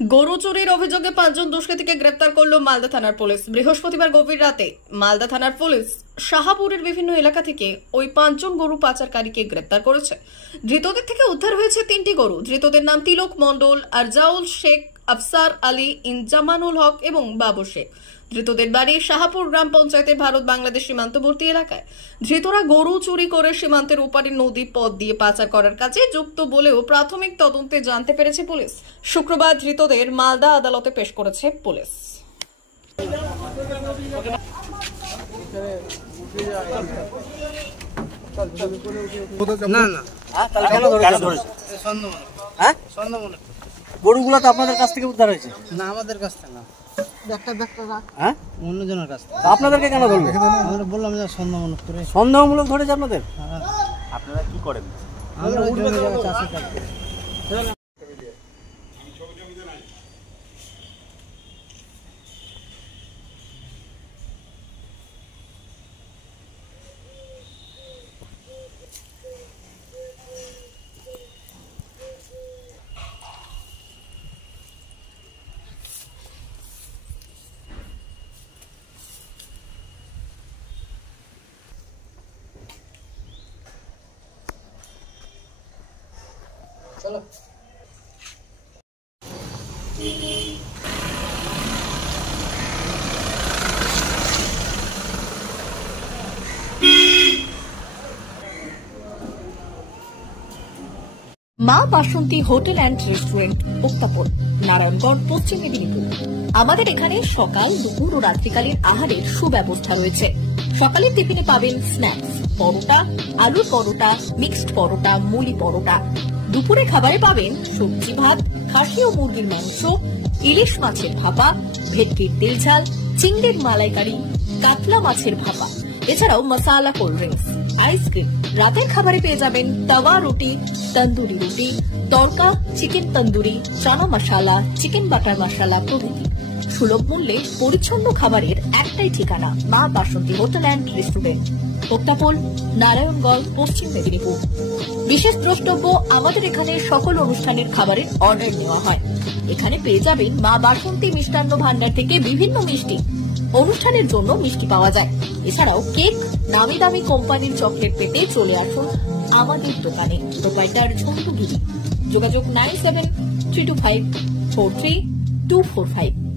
গরু চুরির অভিযোগে 5 জন দুষ্কৃতীকে গ্রেপ্তার করল মালদা থানার পুলিশ। বৃহস্পতিবার গভীর রাতে মালদা থানার পুলিশ শাহাপুরের বিভিন্ন এলাকা থেকে ওই 5 জন গরু পাচারকারীকে গ্রেপ্তার করেছে। ধৃতদের থেকে উদ্ধার হয়েছে 3টি গরু। ধৃতদের নাম তিলক মণ্ডল, আরজাউল শেখ, আফসার আলী, ইনজামানুল হক এবং বাবু শেখ। ধৃতদের বাড়ি শাহাপুর গ্রাম পঞ্চায়েতের ভারত বাংলাদেশ সীমান্তবর্তী এলাকায়। ধৃতরা গরু চুরি করে সীমান্তের ওপারে নদী পথ দিয়ে পাচার করার কাজে যুক্ত বলেও প্রাথমিক তদন্তে জানতে পেরেছে পুলিশ। শুক্রবার ধৃতদের মালদা আদালতে পেশ করেছে পুলিশ। গরুগুলো তো আপনাদের কাছ থেকে উদ্ধার হয়েছে? না, আমাদের কাছ থেকে না, হ্যাঁ, অন্যজনের কাছ থেকে। আপনাদেরকে কেন ধরলো? আমরা বললাম যে সন্দেহমূলক করে। সন্দেহমূলক ধরেছে আপনাদের? আপনারা কি করেন? আমরা ওই জমি জায়গা চাষের কাজ করি। চলো। মা বাসন্তী হোটেল অ্যান্ড রেস্টুরেন্ট, উত্তাপন, নারায়ণগড়, পশ্চিম মেদিনীপুর। আমাদের এখানে সকাল, দুপুর ও রাত্রিকালীন আহারের সুব্যবস্থা রয়েছে। সকালের টিফিনে পাবেন স্ন্যাক্স, পরোটা, আলুর পরোটা, মিক্সড পরোটা, মুলি পরোটা। দুপুরে খাবারে পাবেন সবজি ভাত, খাসি ও মুরগির মাংস, ইলিশ মাছের ভাপা, ভেটকির তেল ঝাল, চিংড়ির মালাইকারি, কাতলা মাছের ভাপা, এছাড়াও মশালা কোল্ড ড্রিঙ্কস, আইসক্রিম। রাতের খাবারে পেয়ে যাবেন তাওয়া রুটি, তন্দুরি রুটি, তড়কা, চিকেন তন্দুরি, চানা মশালা, চিকেন বাটার মশালা প্রভৃতি। সুলভ মূল্যে পরিচ্ছন্ন খাবারের একটাই ঠিকানা, মা বাসন্তী হোটেল অ্যান্ড রেস্টুরেন্ট, উত্তাপন, নারায়ণগড়, পশ্চিম মেদিনীপুর। বিশেষ দ্রষ্টব্য, আমাদের এখানে সকল অনুষ্ঠানের খাবারের অর্ডার নেওয়া হয়। এখানে পেয়ে যাবেন মা বাসন্তী মিষ্টান্ন ভান্ডার থেকে বিভিন্ন মিষ্টি। অনুষ্ঠানের জন্য মিষ্টি পাওয়া যায়। এছাড়াও কেক, নামি দামি কোম্পানির চকলেট পেতে চলে আসুন আমাদের দোকানে। প্রোপাইটার ঝন্টু গিরি। যোগাযোগ 9732543245।